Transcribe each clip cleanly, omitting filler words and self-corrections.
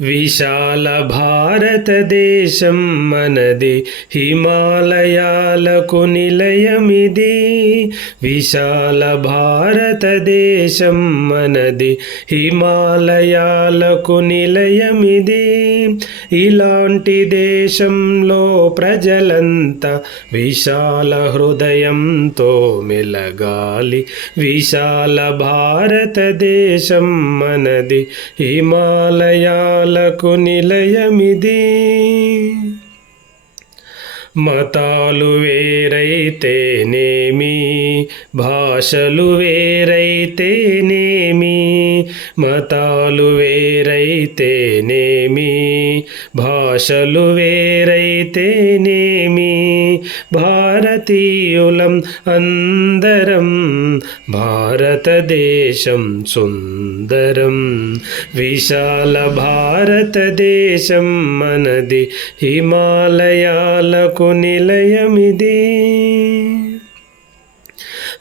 విశాల భారతదేశం మనది, హిమాలయాలకు నిలయమిది. విశాల భారతదేశం మనది, హిమాలయాలకు నిలయమిది. ఇలాంటి దేశంలో ప్రజలంతా విశాల హృదయంతో మెలగాలి. విశాల భారతదేశం మనది, హిమాలయాలకు నిలయమిది. మతాలు వేరైతేనేమి, భాషలు వేరైతేనేమి, మతాలు వేరైతేనేమి, భాషలు వేరైతేనేమి, భారతీయులం అందరం, భారతదేశం సుందరం. విశాల భారతదేశం మనది, హిమాలయాలకు నిలయమిది.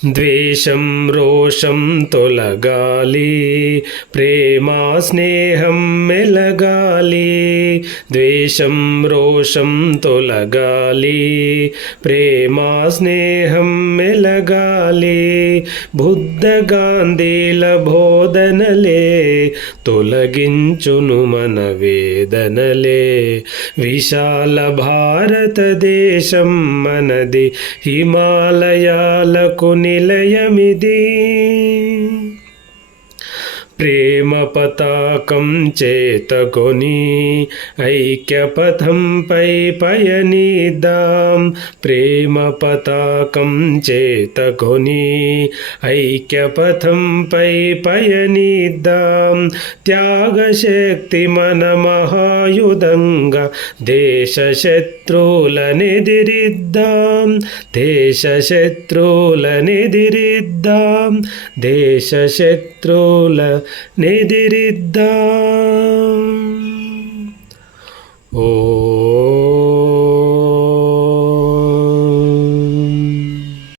ద్వేషం రోషం తొలగాలి, ప్రేమ స్నేహం మెలగాలి. ద్వేషం రోషం తొలగాలి, ప్రేమ స్నేహం మెలగాలి. బుద్ధ గాంధీల బోధనలే తొలగించును మన వేదనలే. విశాల భారతదేశం మనది, హిమాలయాలకు నిలయమిది. ప్రేమ పతాకం చేతకొని ఐక్యపథంపై పయనిద్దాం. ప్రేమ పతాకం చేతకొని ఐక్యపథంపై పయనిద్దాం. త్యాగశక్తి మన మహాయుధంగా దేశ శత్రువులనెదిరిద్దాం. దేశ శత్రువులనెదిరిద్దాం. దేశ శత్రువుల నెదిరిద్దాం.